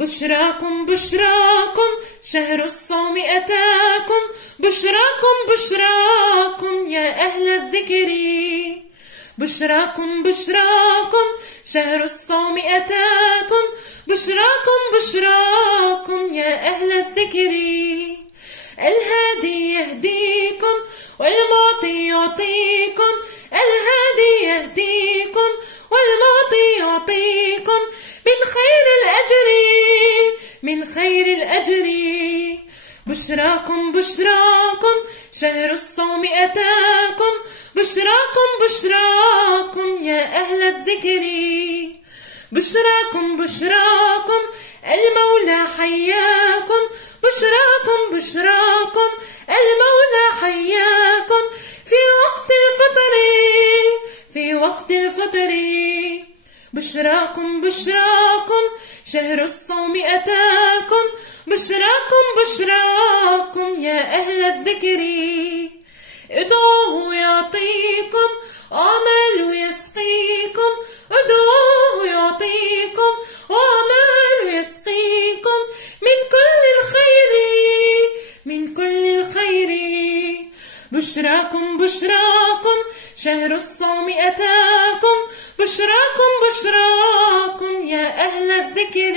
بشراكم بشراكم شهر الصوم أتاكم، بشراكم بشراكم يا أهل الذكر. بشراكم بشراكم شهر الصوم أتاكم، بشراكم بشراكم يا أهل الذكر. الهادي يهديكم والمعطي يعطيكم، الهادي يهديكم والمعطي يعطيكم من خير الأجر، من خير الأجر. بشراكم بشراكم شهر الصوم أتاكم، بشراكم بشراكم يا أهل الذكر. بشراكم بشراكم المولى حياكم، بشراكم بشراكم المولى حياكم في وقت الفطر، في وقت الفطر. بشراكم بشراكم شهر الصوم أتاكم، بشراكم بشراكم يا أهل الذكر. ادعوه يعطيكم وأعمال يسقيكم، ادعوه يعطيكم وأعمال يسقيكم من كل الخير، من كل الخير. بشراكم بشراكم شهر الصوم أتاكم، بشراكم بشراكم يا أهل الذكر.